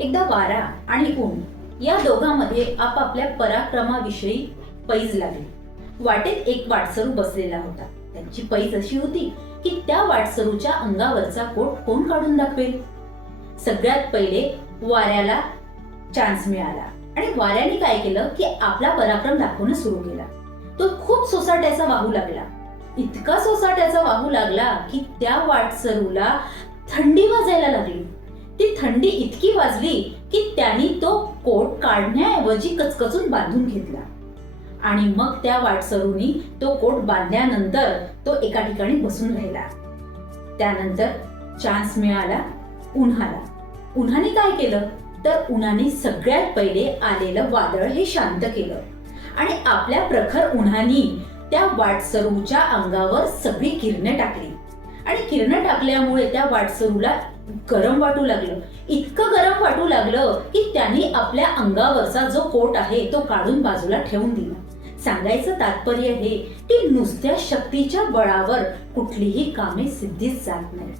एकदा वारा आणि ऊन या दोघांमध्ये आपापल्या पराक्रमाविषयी पैज लागली. वाटेत एक वाटसरू बसलेला होता. त्यांची पैज अशी होती की त्या वाटसरूच्या अंगावरचा कोट कोण काढून दाखवेल. सगळ्यात पहिले वाऱ्याला चान्स मिळाला आणि वाऱ्याने काय केलं की आपला पराक्रम दाखवणं सुरू केला. तो खूप सोसाट्याचा वाहू लागला. इतका सोसाट्याचा वाहू लागला की त्या वाटसरूला थंडी वाजायला लागली. ती थंडी इतकी वाजली की त्याने तो कोट काढण्याऐवजी कचकचून बांधून घेतला आणि मग त्या वाटसरूनी तो कोट बांधल्यानंतर तो एका ठिकाणी बसून राहिला. त्यानंतर चान्स मिळाला उन्हाला. उन्हाने काय केलं तर उन्हाने सगळ्यात पहिले आलेलं वादळ हे शांत केलं आणि आपल्या प्रखर उन्हाने त्या वाटसरूच्या अंगावर सगळी किरणे टाकली आणि किरणे टाकल्यामुळे त्या वाटसरूला गरम वाटू लागलं. इतकं गरम वाटू लागलं की त्याने आपल्या अंगावरचा जो कोट आहे तो काढून बाजूला ठेवून दिला. सांगायचं तात्पर्य हे की नुसत्या शक्तीच्या बळावर कुठलीही कामे सिद्धीच जात नाही.